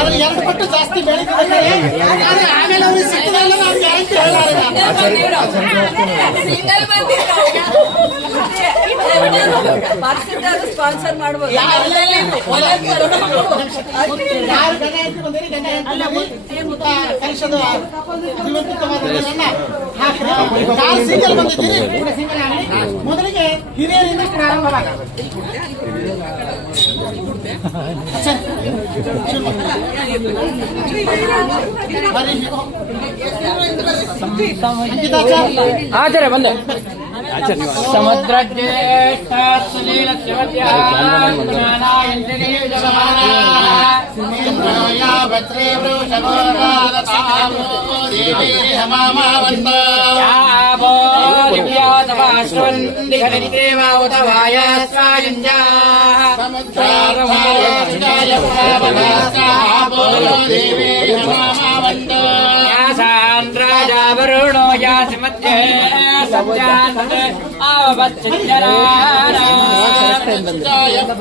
ಅದ್ರ 2 ಪಟ್ಟು ಜಾಸ್ತಿ ಬೆಳೀತದೆ. ಆಮೇಲೆ ಅವ್ರಿಗೆ ಸಿಕ್ಕಿದಲ್ಲ ನಾವು ಗ್ಯಾರಂಟಿ ಸ್ಪಾನ್ಸರ್ ಮಾಡ್ಬೋದು. ಕಲಿಸೋದು ಸಿಂಗಲ್ ಬಂದಿದ್ದೀರಿ. ಮೊದಲಿಗೆ ಹಿರಿಯರಿಂದ ಪ್ರಾರಂಭವಾಗಬೇಕು. ಆಚಾರ್ಯ ಬಂದೆ. ಸಮುದ್ರ वरुणो याति मध्ये सत्यान्ते आववच्चिञ्जनानाय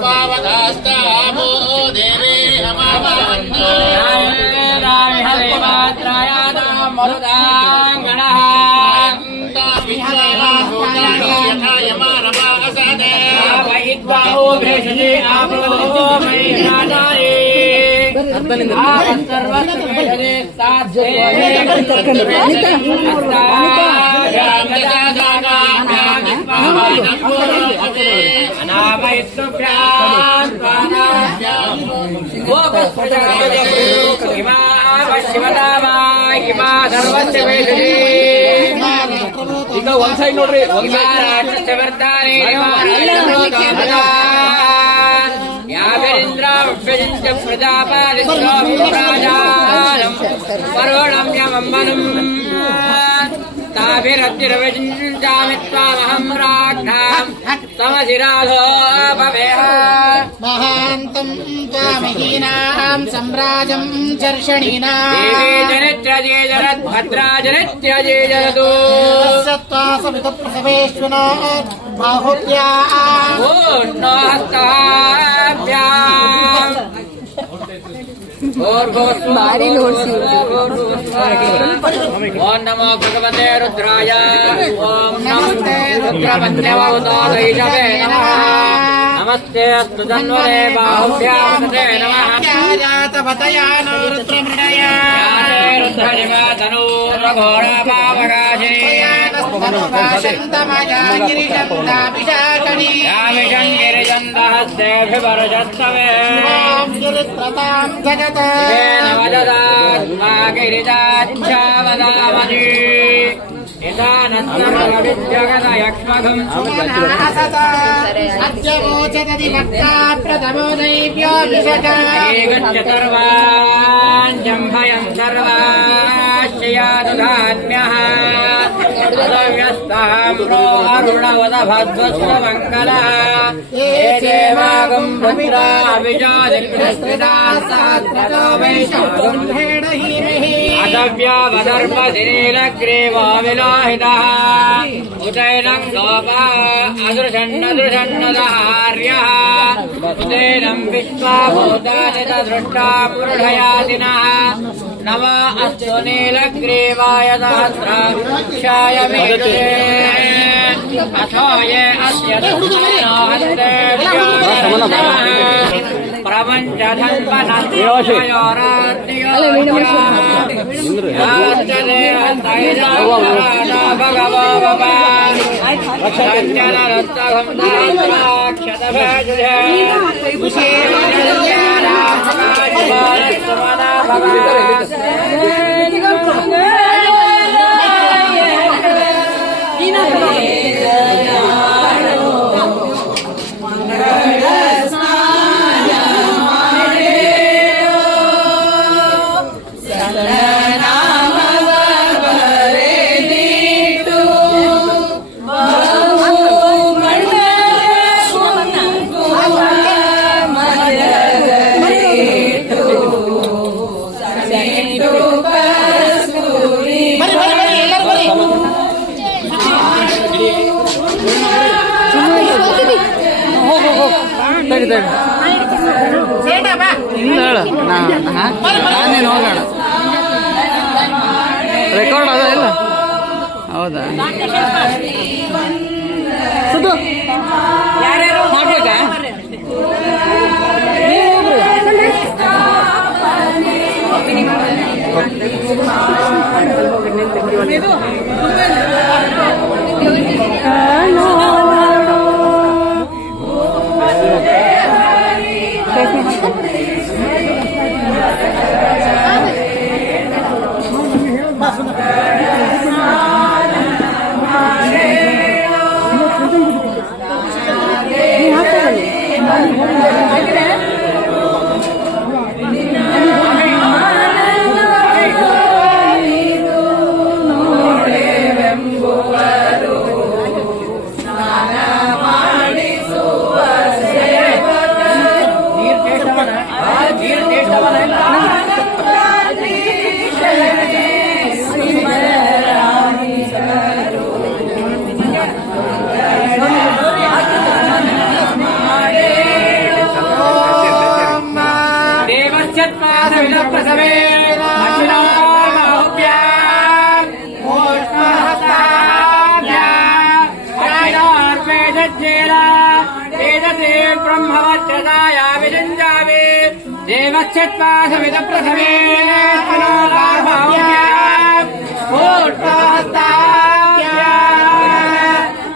पावकास्तामो देवे नमः रामि हरे मात्रायानां मरुदाङ्गणः वैद्वाहो भेषजे आपो मयिषादाये ಈಗ ಒಂದ್ ಸೈಡ್ ನೋಡ್ರಿ यावेन्द्राभ्यजिञ्च प्रजापादिस्वामिराजालम् वरुणं यमम्मनुम् ताभिरब्धिरवजिञ्चामि त्वामहं राज्ञाम् तमधिराधो भवेह महान्तं त्वामहीनां सम्राजं चर्षणीनाम् देवी जनित्रजे जरद्भद्रा जनित्रजे जरदो सत्त्वा सवितप्रसवेश्वनो बाहुभ्याम् पूर्णहस्ताभ्याम् ओम नमो भगवते रुद्राय ओम नमस्ते रुद्रवन्द्यवतादैजवे नमः नमस्ते अस्तु तन्वरे बाहुभ्यां ते नमः जातपतयानो रुद्रमृडया रुद्रनिवातनो रघोरपावकाशे गिरिशन्दाभिषाकणी गिरिजन्दहस्तेऽभिवर्षस्तवे गिरित्रतां जगत् वददात्मा गिरिजाच्छावदामनि निदानस्तमविद्यगतयक्ष्मघम् सत्यमोचदधि भक्ता प्रथमो दैव्योऽभिषका गच्छ सर्वान् जम्भयम् सर्वाश्चयादुधान्यः अदव्यस्ताम्रो अरुणवदभद्वस्वमङ्गलः ये देवागम् भद्रा अभिजादिर्भिस्त्रिदाः सहस्रतो वैशागुम्भेणहीमिः अदव्यावदर्पदिनीलग्रीवो विलोहितः उदैनम् गोपा अदृशन्नदृशन्नदहार्यः उदैनम् विश्वाभूतानि तदृष्टा पुरुषयातिनः नम अस्तु नीलग्रीवाय सहस्राक्षाय मेघे अथो ये अस्य भगवो ಹಿಂದೆ ಹೇಳು ನಾನೇನು ಹೋಗೋಣ ರೆಕಾರ್ಡ್ ಅದ ಇಲ್ಲ ಹೌದಾ ಮಾಡ್ಬೇಕಾ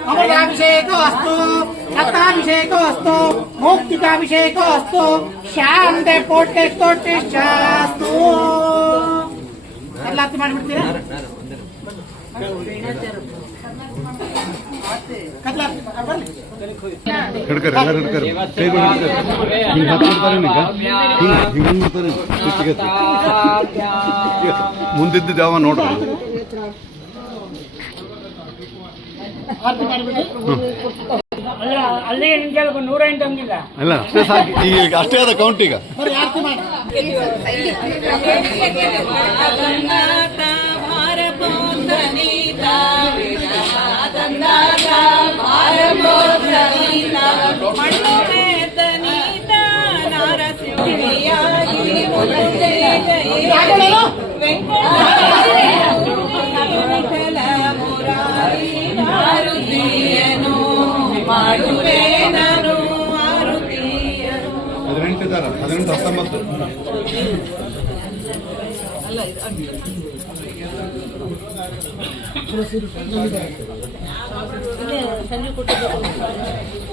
अमृताभिषेकोऽस्तु रत्नाभिषेकोऽस्तु मौक्तिकाभिषेकोऽस्तु शान्ते पोट्टिष्टोट्टिष्ठास्तु ಎಲ್ಲ ಅರ್ಥ ಮಾಡಿಬಿಡ್ತೀರಾ ಹಿಡ್ಕರಿ ಎಲ್ಲ ಹಿಡ್ಕರಿ ಕೈಗಳು ಹಿಡ್ಕರಿ ಹಿಂಗೆ ಹಾಕ್ಬಿಡ್ತಾರೆ ಹಿಂಗೆ ಅಂದ್ಬಿಡ್ತಾರೆ ಮುಂದಿದ್ದ ಯಾವ ನೋಡ್ರಿ ಅಲ್ಲಿಗೆ ನಿಮ್ಗೆ 108 ಅಂದಿಲ್ಲ ಅಲ್ಲ ಅಷ್ಟೇ ಸಾಕು ಈಗ ಅಷ್ಟೇ ಅದ ಕೌಂಟ್ ಈಗ ಮಾಡುವೆ ನಾನು 18 19 ಸಂಜೆ ಕೊಟ್ಟು